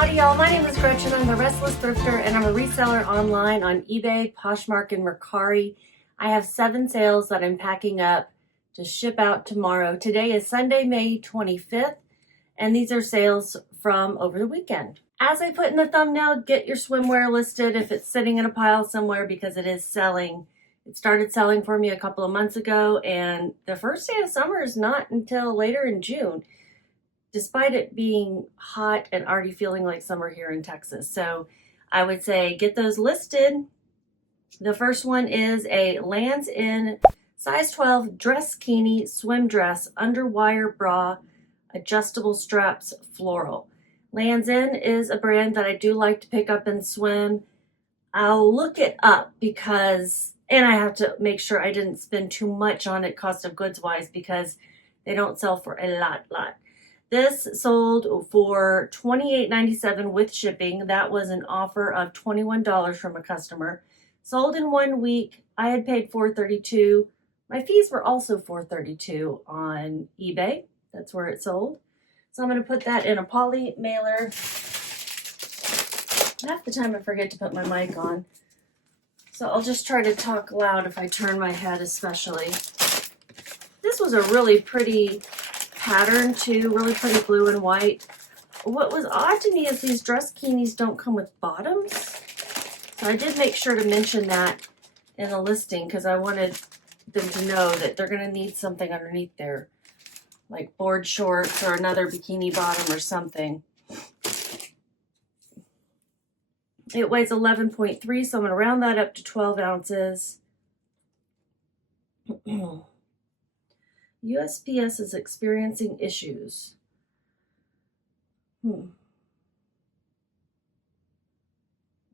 Howdy y'all, my name is Gretchen. I'm the Restless Thrifter and I'm a reseller online on eBay, Poshmark, and Mercari. I have 7 sales that I'm packing up to ship out tomorrow. Today is Sunday, May 25th, and these are sales from over the weekend. As I put in the thumbnail, get your swimwear listed if it's sitting in a pile somewhere because it is selling. It started selling for me a couple of months ago, and the first day of summer is not until later in June, despite it being hot and already feeling like summer here in Texas. So I would say get those listed. The first one is a Lands End size 12 dress bikini swim dress underwire bra, adjustable straps, floral. Lands End is a brand that I do like to pick up and swim. I'll look it up because, and I have to make sure I didn't spend too much on it cost of goods wise because they don't sell for a lot. This sold for $28.97 with shipping. That was an offer of $21 from a customer. Sold in 1 week. I had paid $4.32. My fees were also $4.32 on eBay. That's where it sold. So I'm going to put that in a poly mailer. Half the time I forget to put my mic on. So I'll just try to talk loud if I turn my head especially. This was a really pretty pattern too, really pretty blue and white. What was odd to me is these dress bikinis don't come with bottoms. So I did make sure to mention that in the listing because I wanted them to know that they're going to need something underneath there, like board shorts or another bikini bottom or something. It weighs 11.3, so I'm going to round that up to 12 ounces. USPS is experiencing issues. All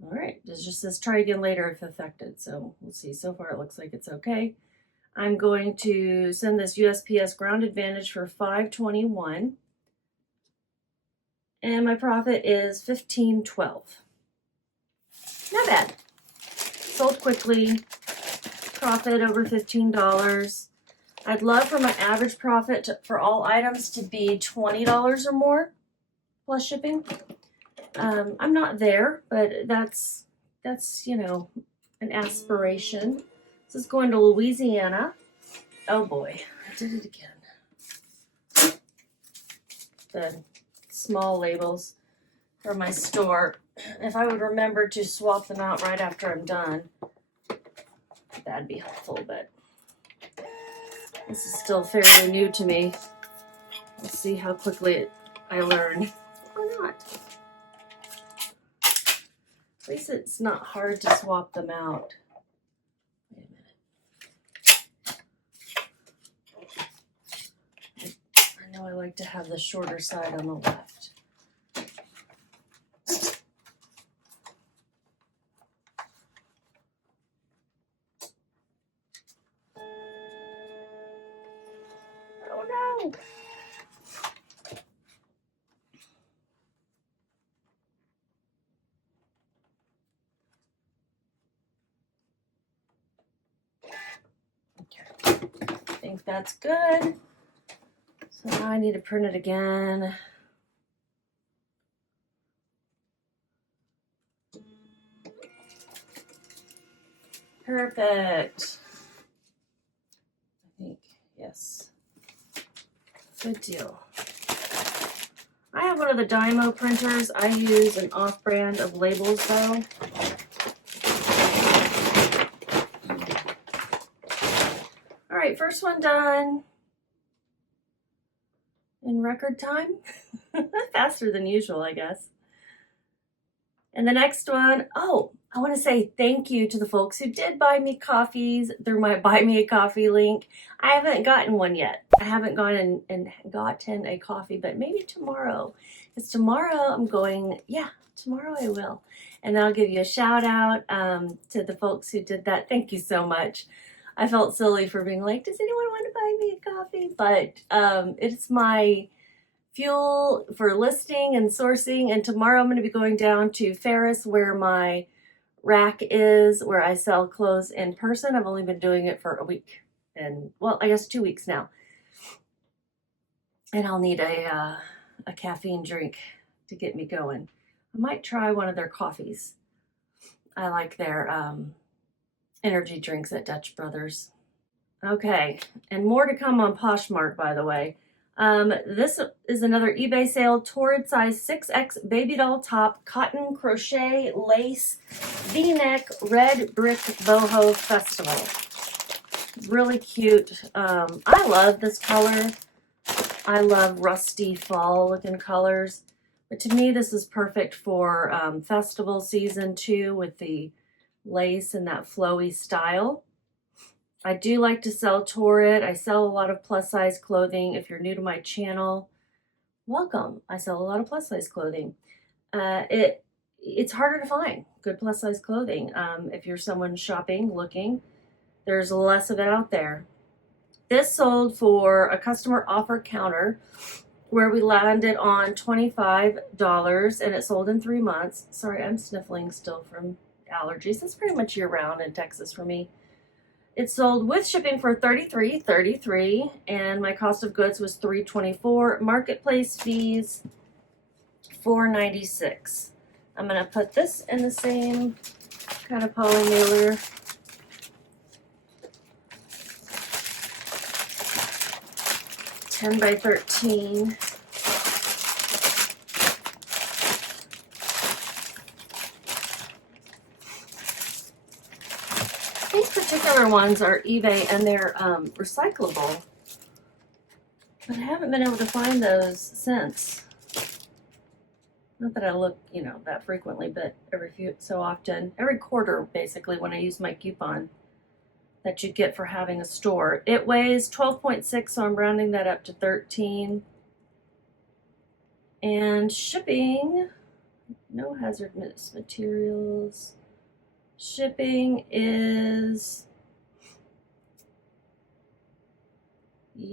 right, it just says try again later if affected. So we'll see. So far it looks like it's okay. I'm going to send this USPS Ground Advantage for $5.21. And my profit is $15.12. Not bad. Sold quickly. Profit over $15. I'd love for my average profit for all items to be $20 or more plus shipping. I'm not there, but that's you know, an aspiration. This is going to Louisiana. Oh boy, I did it again. The small labels for my store. If I would remember to swap them out right after I'm done, that'd be helpful, but this is still fairly new to me. Let's see how quickly I learn. Or not. At least it's not hard to swap them out. Wait a minute. I know I like to have the shorter side on the left. Oh no! Okay, I think that's good. So now I need to print it again. Perfect. I think, yes. Good deal. I have one of the Dymo printers. I use an off-brand of labels though. All right, first one done in record time. Faster than usual, I guess. And the next one, oh, I want to say thank you to the folks who did buy me coffees through my Buy Me a Coffee link. I haven't gotten one yet. I haven't gone and gotten a coffee, but maybe tomorrow. Because tomorrow I'm going, yeah, tomorrow I will. And I'll give you a shout out to the folks who did that. Thank you so much. I felt silly for being like, does anyone want to buy me a coffee? But it's my fuel for listing and sourcing. And tomorrow I'm going to be going down to Ferris where my rack is, where I sell clothes in person. I've only been doing it for a week and, well, I guess 2 weeks now. And I'll need a caffeine drink to get me going. I might try one of their coffees. I like their energy drinks at Dutch Brothers. Okay, and more to come on Poshmark, by the way. This is another eBay sale, torrid size 6X baby doll top, cotton crochet lace, V-neck, red brick boho festival. Really cute. I love this color. I love rusty fall looking colors. But to me, this is perfect for festival season too, with the lace and that flowy style. I do like to sell torrid. I sell a lot of plus size clothing. If you're new to my channel, welcome. I sell a lot of plus size clothing. It's harder to find good plus size clothing. If you're someone shopping, looking, there's less of it out there. This sold for a customer offer counter where we landed on $25 and it sold in 3 months. Sorry, I'm sniffling still from allergies. It's pretty much year round in Texas for me. It sold with shipping for $33.33 and my cost of goods was $3.24. Marketplace fees $4.96. I'm going to put this in the same kind of poly mailer. by 13. These particular ones are eBay and they're recyclable, but I haven't been able to find those since. Not that I look, that frequently, but every so often, every quarter basically, when I use my coupon that you get for having a store. It weighs 12.6, so I'm rounding that up to 13. And shipping, no hazardous materials. Shipping is how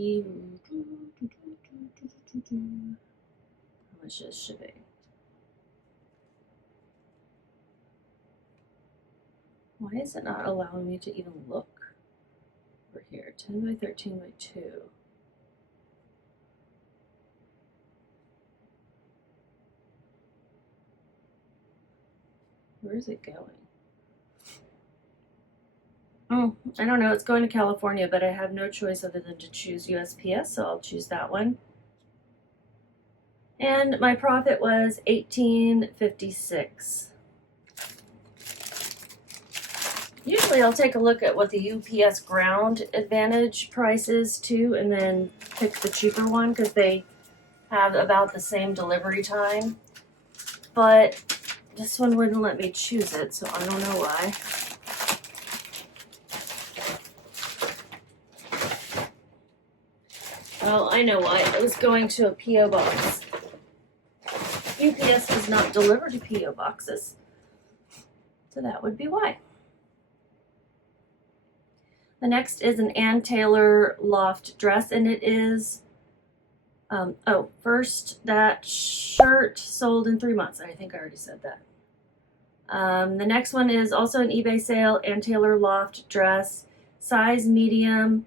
much is shipping? Why is it not allowing me to even look over here? 10 by 13 by 2. Where is it going? Oh, I don't know. It's going to California, but I have no choice other than to choose USPS, so I'll choose that one. And my profit was $18.56. Usually I'll take a look at what the UPS Ground Advantage price is too, and then pick the cheaper one because they have about the same delivery time. But this one wouldn't let me choose it, so I don't know why. Well, I know why. It was going to a P.O. box. UPS does not deliver to P.O. boxes, so that would be why. The next is an Ann Taylor loft dress, and it is, first, that shirt sold in 3 months. I think I already said that. The next one is also an eBay sale, Ann Taylor loft dress, size medium,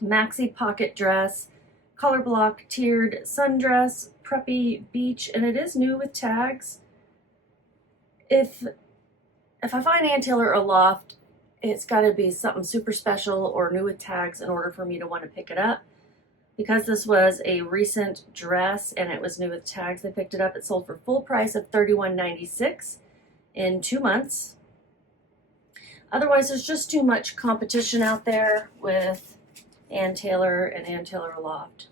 maxi pocket dress, color block tiered sundress, preppy beach, and it is new with tags. If I find Ann Taylor a loft, it's got to be something super special or new with tags in order for me to want to pick it up. Because this was a recent dress and it was new with tags, I picked it up. It sold for full price of $31.96 in 2 months. Otherwise, there's just too much competition out there with Ann Taylor and Ann Taylor Loft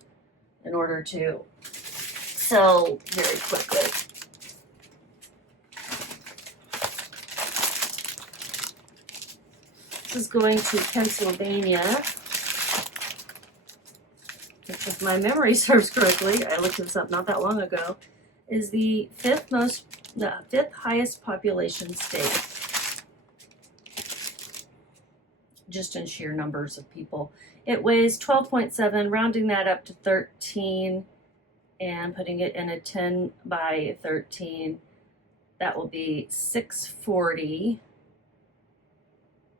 in order to sell very quickly. This is going to Pennsylvania, which, if my memory serves correctly, I looked this up not that long ago, is the fifth highest population state, just in sheer numbers of people. It weighs 12.7, rounding that up to 13, and putting it in a 10 by 13. That will be $6.40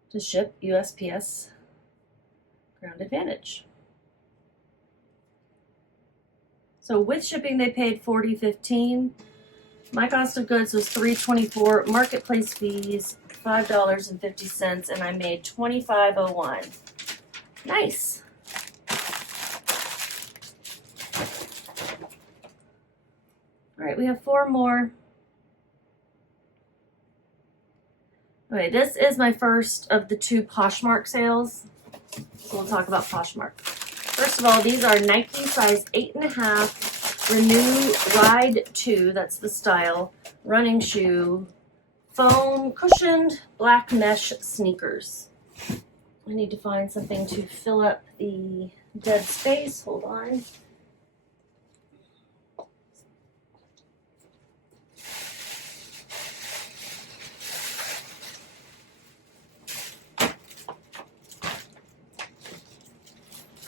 to ship USPS Ground Advantage. So with shipping, they paid $40.15. My cost of goods was $3.24. Marketplace fees $5.50, and I made $25.01. Nice. All right, we have 4 more. Okay, this is my first of the 2 Poshmark sales. So we'll talk about Poshmark. First of all, these are Nike size 8.5 Renew Ride 2. That's the style. Running shoe. Foam cushioned black mesh sneakers. I need to find something to fill up the dead space. Hold on.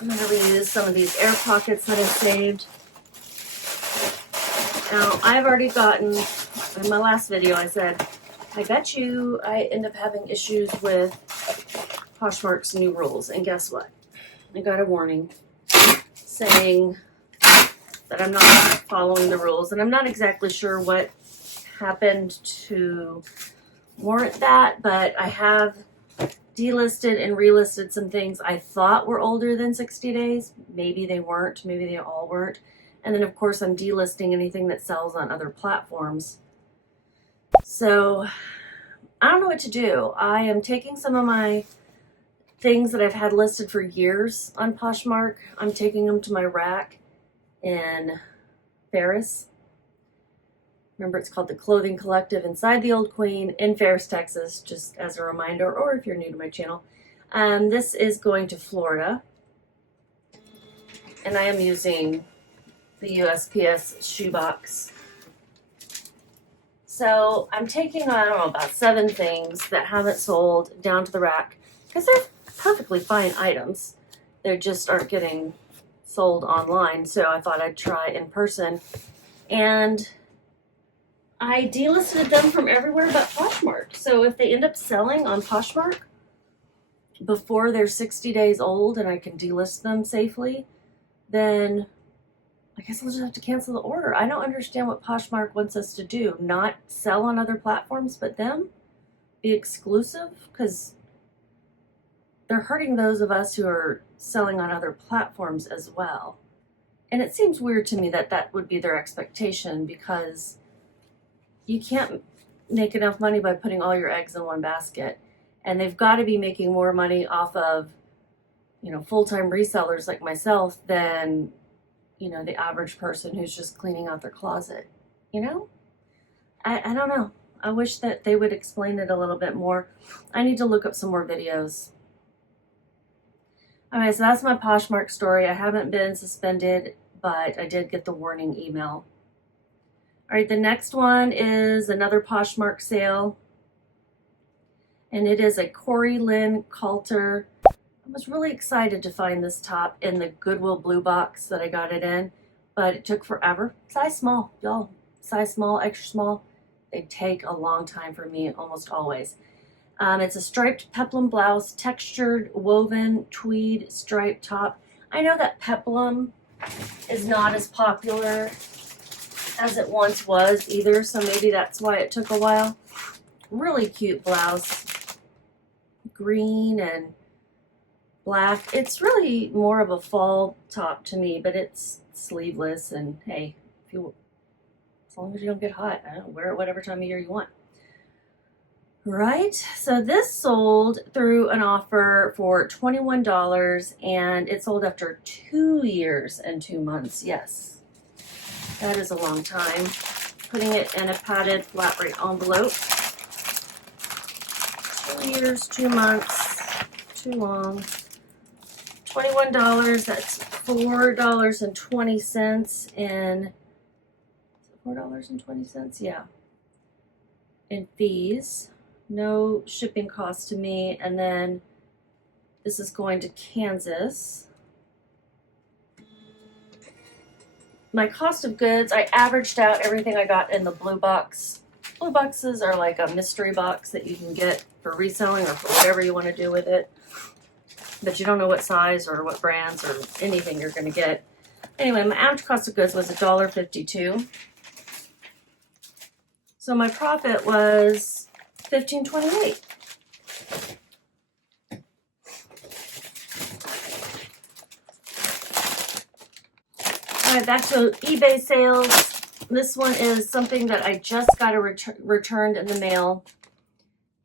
I'm going to reuse some of these air pockets that I've saved. Now, I've already gotten, in my last video I said, I bet you I end up having issues with Poshmark's new rules. And guess what? I got a warning saying that I'm not following the rules. And I'm not exactly sure what happened to warrant that, but I have delisted and relisted some things I thought were older than 60 days. Maybe they weren't. Maybe they all weren't. And then, of course, I'm delisting anything that sells on other platforms. So I don't know what to do. I am taking some of my things that I've had listed for years on Poshmark. I'm taking them to my rack in Ferris. Remember, it's called the Clothing Collective inside the Old Queen in Ferris, Texas, just as a reminder, or if you're new to my channel. This is going to Florida. And I am using the USPS shoebox. So I'm taking, I don't know, about 7 things that haven't sold down to the rack because they're perfectly fine items. They just aren't getting sold online. So I thought I'd try in person. And I delisted them from everywhere but Poshmark. So if they end up selling on Poshmark before they're 60 days old and I can delist them safely, then I guess I'll just have to cancel the order. I don't understand what Poshmark wants us to do. Not sell on other platforms but them? Be exclusive? Because they're hurting those of us who are selling on other platforms as well. And it seems weird to me that that would be their expectation, because you can't make enough money by putting all your eggs in one basket. And they've got to be making more money off of, you know, full-time resellers like myself than, you know, the average person who's just cleaning out their closet. You know? I don't know. I wish that they would explain it a little bit more. I need to look up some more videos. Alright, so that's my Poshmark story. I haven't been suspended, but I did get the warning email. Alright, the next one is another Poshmark sale. And it is a Corey Lynn Coulter. I was really excited to find this top in the Goodwill blue box that I got it in, but it took forever. Size small, y'all. Size small, extra small. They take a long time for me, almost always. It's a striped peplum blouse, textured woven tweed striped top. I know that peplum is not as popular as it once was either, so maybe that's why it took a while. Really cute blouse. Green and black. It's really more of a fall top to me, but it's sleeveless, and hey, if you, as long as you don't get hot, I don't wear it whatever time of year you want. Right, so this sold through an offer for $21, and it sold after 2 years and 2 months. Yes, that is a long time. Putting it in a padded flat rate envelope. 2 years, 2 months, too long. $21, that's $4.20 in, $4.20? Yeah. In fees. No shipping cost to me, and then this is going to Kansas. My cost of goods, I averaged out everything I got in the blue box. Blue boxes are like a mystery box that you can get for reselling or for whatever you want to do with it, but you don't know what size or what brands or anything you're going to get. Anyway, my average cost of goods was $1.52. So my profit was $15.28. All right, back to eBay sales. This one is something that I just got returned in the mail,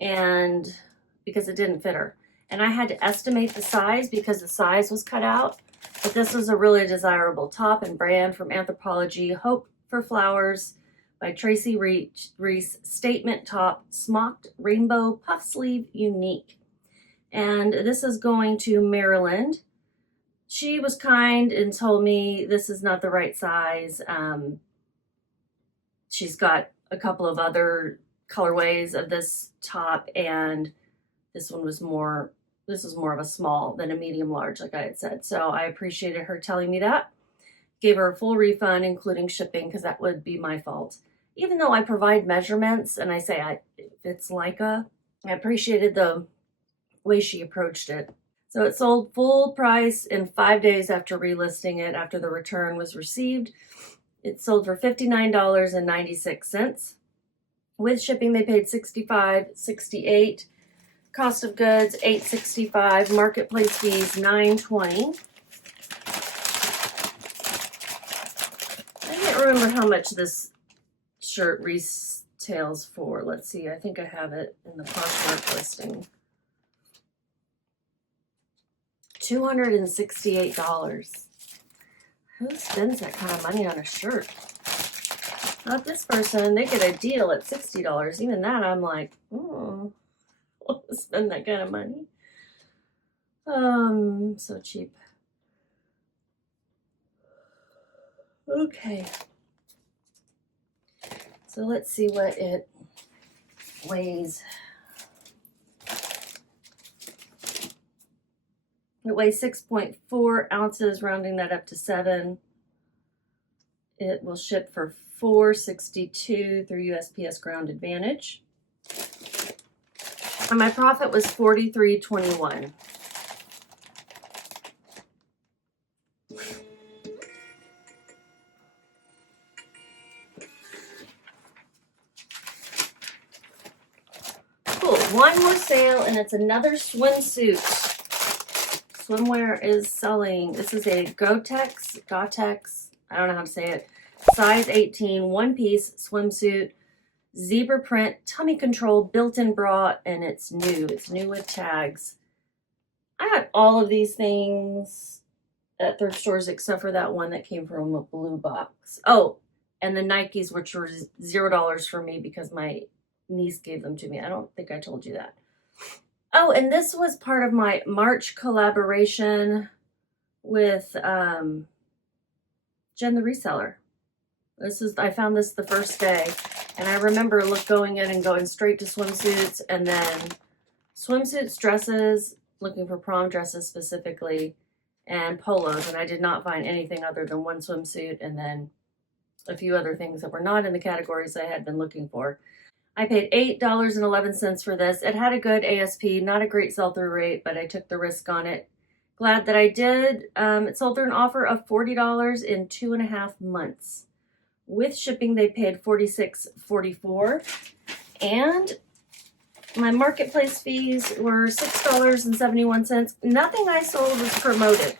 and because it didn't fit her. And I had to estimate the size because the size was cut out. But this was a really desirable top and brand from Anthropologie. Hope for Flowers by Tracy Reese. Statement top, smocked rainbow puff sleeve unique. And this is going to Maryland. She was kind and told me this is not the right size. She's got a couple of other colorways of this top, and this one was more, this is more of a small than a medium large, like I had said. So I appreciated her telling me that. Gave her a full refund, including shipping, because that would be my fault. Even though I provide measurements and I say it's Leica, I appreciated the way she approached it. So it sold full price in 5 days after relisting it, after the return was received. It sold for $59.96. With shipping, they paid $65.68. Cost of goods, $8.65. Marketplace fees, $9.20. I can't remember how much this shirt retails for. Let's see. I think I have it in the Poshmark listing. $268. Who spends that kind of money on a shirt? Not this person. They get a deal at $60. Even that, I'm like, oh, I'll spend that kind of money. So cheap. Okay. So let's see what it weighs. It weighs 6.4 ounces, rounding that up to 7. It will ship for $4.62 through USPS Ground Advantage. And my profit was $43.21. Cool. One more sale, and it's another swimsuit. Swimwear is selling. This is a Gotex, I don't know how to say it, size 18, one-piece swimsuit, zebra print, tummy control, built-in bra, and it's new. It's new with tags. I got all of these things at thrift stores except for that one that came from a blue box. Oh, and the Nikes, which were $0 for me because my niece gave them to me. I don't think I told you that. Oh, and this was part of my March collaboration with Jen the Reseller. I found this the first day, and I remember going in and going straight to swimsuits, and then swimsuits, dresses, looking for prom dresses specifically, and polos, and I did not find anything other than one swimsuit and then a few other things that were not in the categories I had been looking for. I paid $8.11 for this. It had a good ASP, not a great sell-through rate, but I took the risk on it. Glad that I did. It sold through an offer of $40 in 2.5 months. With shipping, they paid $46.44. And my marketplace fees were $6.71. Nothing I sold was promoted.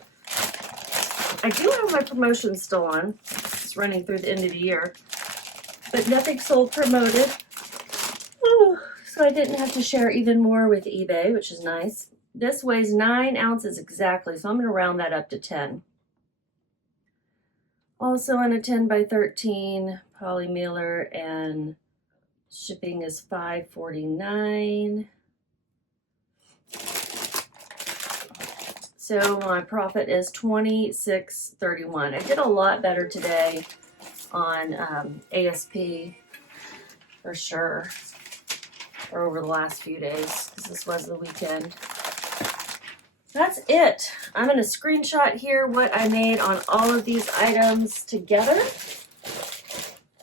I do have my promotion still on. It's running through the end of the year. But nothing sold promoted. So I didn't have to share even more with eBay, which is nice. This weighs 9 ounces exactly, so I'm going to round that up to 10. Also in a 10 by 13 poly mailer, and shipping is $5.49. So my profit is $26.31. I did a lot better today on ASP for sure, or over the last few days, because this was the weekend. That's it. I'm going to screenshot here what I made on all of these items together.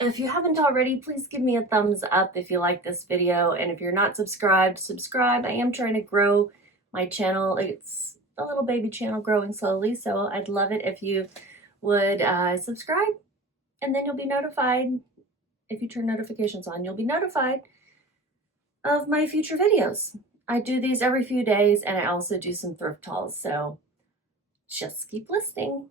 If you haven't already, please give me a thumbs up if you like this video. And if you're not subscribed, subscribe. I am trying to grow my channel. It's a little baby channel growing slowly, so I'd love it if you would subscribe, and then you'll be notified if you turn notifications on, you'll be notified of my future videos. I do these every few days, and I also do some thrift hauls, so just keep listening.